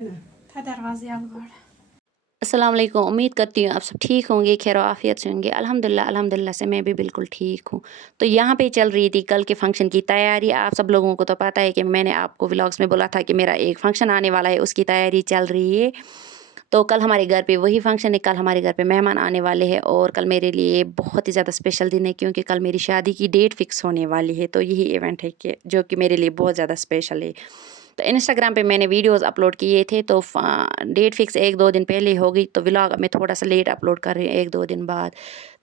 था दरवाजे अब अस्सलाम वालेकुम। उम्मीद करती हूँ आप सब ठीक होंगे, खैर आफियत से होंगे। अल्हम्दुलिल्लाह से मैं भी बिल्कुल ठीक हूँ। तो यहाँ पे चल रही थी कल के फंक्शन की तैयारी। आप सब लोगों को तो पता है कि मैंने आपको व्लॉग्स में बोला था कि मेरा एक फ़ंक्शन आने वाला है, उसकी तैयारी चल रही है। तो कल हमारे घर पे वही फ़ंक्शन है, कल हमारे घर पे मेहमान आने वाले हैं और कल मेरे लिए बहुत ही ज़्यादा स्पेशल दिन है क्योंकि कल मेरी शादी की डेट फ़िक्स होने वाली है। तो यही इवेंट है कि जो कि मेरे लिए बहुत ज़्यादा स्पेशल है। तो इंस्टाग्राम पे मैंने वीडियोस अपलोड किए थे, तो डेट फिक्स 1-2 दिन पहले हो गई, तो व्लॉग मैं थोड़ा सा लेट अपलोड कर रही हूँ 1-2 दिन बाद।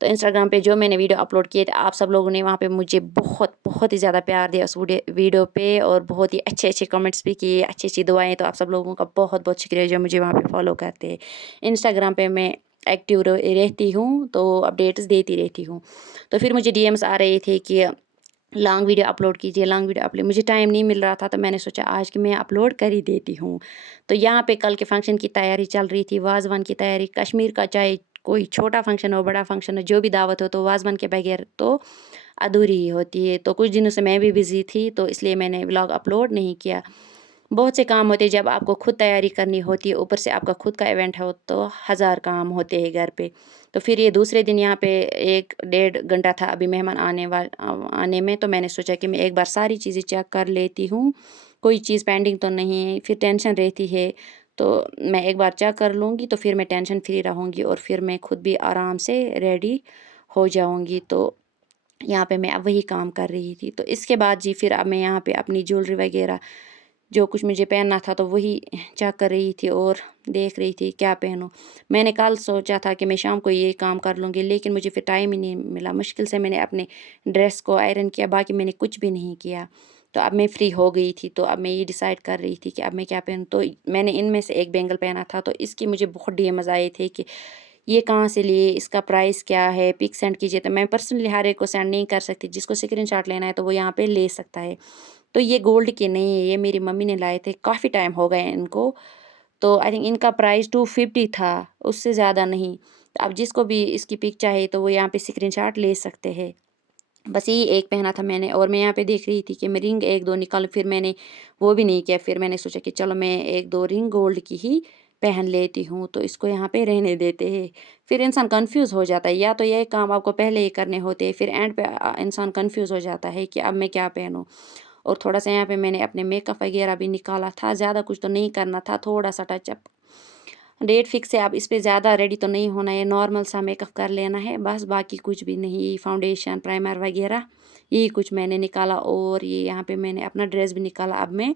तो इंस्टाग्राम पे जो मैंने वीडियो अपलोड किए थे, आप सब लोगों ने वहाँ पे मुझे बहुत बहुत ही ज़्यादा प्यार दिया उस वीडियो पे और बहुत ही अच्छे अच्छे कमेंट्स भी किए, अच्छी अच्छी दुआएं। तो आप सब लोगों का बहुत बहुत शुक्रिया जो मुझे वहाँ पे फॉलो करते हैं। इंस्टाग्राम पे मैं एक्टिव रहती हूँ, तो अपडेट्स देती रहती हूँ। तो फिर मुझे डीएम्स आ रहे थे कि लॉन्ग वीडियो अपलोड कीजिए, लॉन्ग वीडियो अपलोड। मुझे टाइम नहीं मिल रहा था, तो मैंने सोचा आज कि मैं अपलोड कर ही देती हूँ। तो यहाँ पे कल के फंक्शन की तैयारी चल रही थी, वाजवान की तैयारी। कश्मीर का चाहे कोई छोटा फंक्शन हो, बड़ा फंक्शन हो, जो भी दावत हो, तो वाजवान के बगैर तो अधूरी ही होती है। तो कुछ दिनों से मैं भी बिज़ी थी, तो इसलिए मैंने व्लॉग अपलोड नहीं किया। बहुत से काम होते हैं जब आपको खुद तैयारी करनी होती है, ऊपर से आपका खुद का इवेंट हो, तो हज़ार काम होते हैं घर पे। तो फिर ये दूसरे दिन यहाँ पे 1 डेढ़ घंटा था अभी मेहमान आने में, तो मैंने सोचा कि मैं एक बार सारी चीज़ें चेक कर लेती हूँ, कोई चीज़ पेंडिंग तो नहीं है, फिर टेंशन रहती है। तो मैं एक बार चेक कर लूँगी, तो फिर मैं टेंशन फ्री रहूँगी और फिर मैं खुद भी आराम से रेडी हो जाऊँगी। तो यहाँ पे मैं अब वही काम कर रही थी। तो इसके बाद जी फिर अब मैं यहाँ पे अपनी ज्वेलरी वगैरह जो कुछ मुझे पहनना था, तो वही चेक कर रही थी और देख रही थी क्या पहनूं। मैंने कल सोचा था कि मैं शाम को ये काम कर लूँगी, लेकिन मुझे फिर टाइम ही नहीं मिला। मुश्किल से मैंने अपने ड्रेस को आयरन किया, बाकी मैंने कुछ भी नहीं किया। तो अब मैं फ्री हो गई थी, तो अब मैं ये डिसाइड कर रही थी कि अब मैं क्या पहनूं। तो मैंने इनमें से एक बैंगल पहना था, तो इसकी मुझे बहुत डीएम्स आए थे कि ये कहाँ से लिए, इसका प्राइस क्या है, पिक सेंड कीजिए। तो मैं पर्सनली हर एक को सेंड नहीं कर सकती, जिसको स्क्रीनशॉट लेना है तो वो यहाँ पे ले सकता है। तो ये गोल्ड के नहीं है, ये मेरी मम्मी ने लाए थे, काफ़ी टाइम हो गए इनको। तो आई थिंक इनका प्राइस 250 था, उससे ज़्यादा नहीं। तो अब जिसको भी इसकी पिक चाहिए तो वो यहाँ पे स्क्रीनशॉट ले सकते हैं। बस यही एक पहना था मैंने और मैं यहाँ पे देख रही थी कि मैं रिंग 1-2 निकालूँ, फिर मैंने वो भी नहीं किया। फिर मैंने सोचा कि चलो मैं 1-2 रिंग गोल्ड की ही पहन लेती हूँ, तो इसको यहाँ पे रहने देते हैं। फिर इंसान कन्फ्यूज़ हो जाता है, या तो ये काम आपको पहले ही करने होते हैं, फिर एंड पे इंसान कन्फ्यूज़ हो जाता है कि अब मैं क्या पहनूँ। और थोड़ा-सा यहाँ पे मैंने अपने मेकअप वगैरह भी निकाला था, ज़्यादा कुछ तो नहीं करना था, थोड़ा-सा टचअप। डेट फिक्स है, अब इस पे ज़्यादा रेडी तो नहीं होना है, नॉर्मल सा मेकअप कर लेना है बस, बाकी कुछ भी नहीं। यही फाउंडेशन, प्राइमर वगैरह यही कुछ मैंने निकाला और ये यहाँ पे मैंने अपना ड्रेस भी निकाला। अब मैं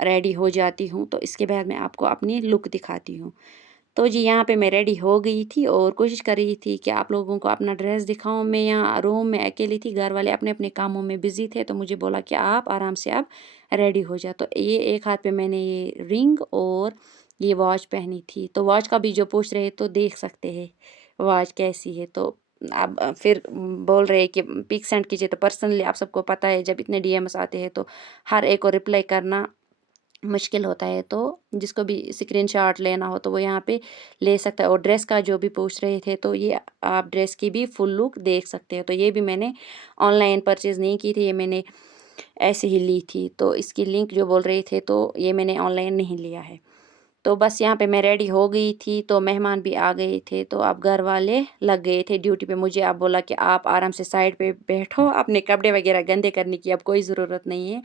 रेडी हो जाती हूँ, तो इसके बाद मैं आपको अपनी लुक दिखाती हूँ। तो जी यहाँ पे मैं रेडी हो गई थी और कोशिश कर रही थी कि आप लोगों को अपना ड्रेस दिखाऊँ। मैं यहाँ रूम में अकेली थी, घर वाले अपने-अपने कामों में बिज़ी थे, तो मुझे बोला कि आप आराम से अब रेडी हो जाओ। तो ये एक हाथ पे मैंने ये रिंग और ये वॉच पहनी थी। तो वॉच का भी जो पूछ रहे तो देख सकते हैं वॉच कैसी है। तो अब फिर बोल रहे हैं कि पिक सेंड कीजिए। तो पर्सनली आप सबको पता है जब इतने डीएम्स आते हैं तो हर एक को रिप्लाई करना मुश्किल होता है। तो जिसको भी स्क्रीनशॉट लेना हो तो वो यहाँ पे ले सकता है। और ड्रेस का जो भी पूछ रहे थे तो ये आप ड्रेस की भी फुल लुक देख सकते हो। तो ये भी मैंने ऑनलाइन परचेज़ नहीं की थी, ये मैंने ऐसे ही ली थी। तो इसकी लिंक जो बोल रहे थे तो ये मैंने ऑनलाइन नहीं लिया है। तो बस यहाँ पे मैं रेडी हो गई थी, तो मेहमान भी आ गए थे, तो अब घर वाले लग गए थे ड्यूटी पे। मुझे अब बोला कि आप आराम से साइड पे बैठो, अपने कपड़े वगैरह गंदे करने की अब कोई ज़रूरत नहीं है,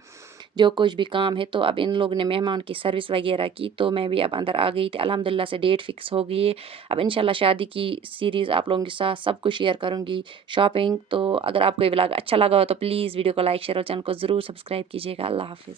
जो कुछ भी काम है। तो अब इन लोगों ने मेहमान की सर्विस वगैरह की, तो मैं भी अब अंदर आ गई थी। अल्हम्दुलिल्लाह से डेट फिक्स हो गई है। अब इंशाल्लाह शादी की सीरीज़ आप लोगों के साथ सब कुछ शेयर करूँगी, शॉपिंग। तो अगर आपको ये व्लॉग अच्छा लगा हो तो प्लीज़ वीडियो को लाइक, शेयर और चैनल को ज़रूर सब्सक्राइब कीजिएगा। अल्लाह हाफ़िज़।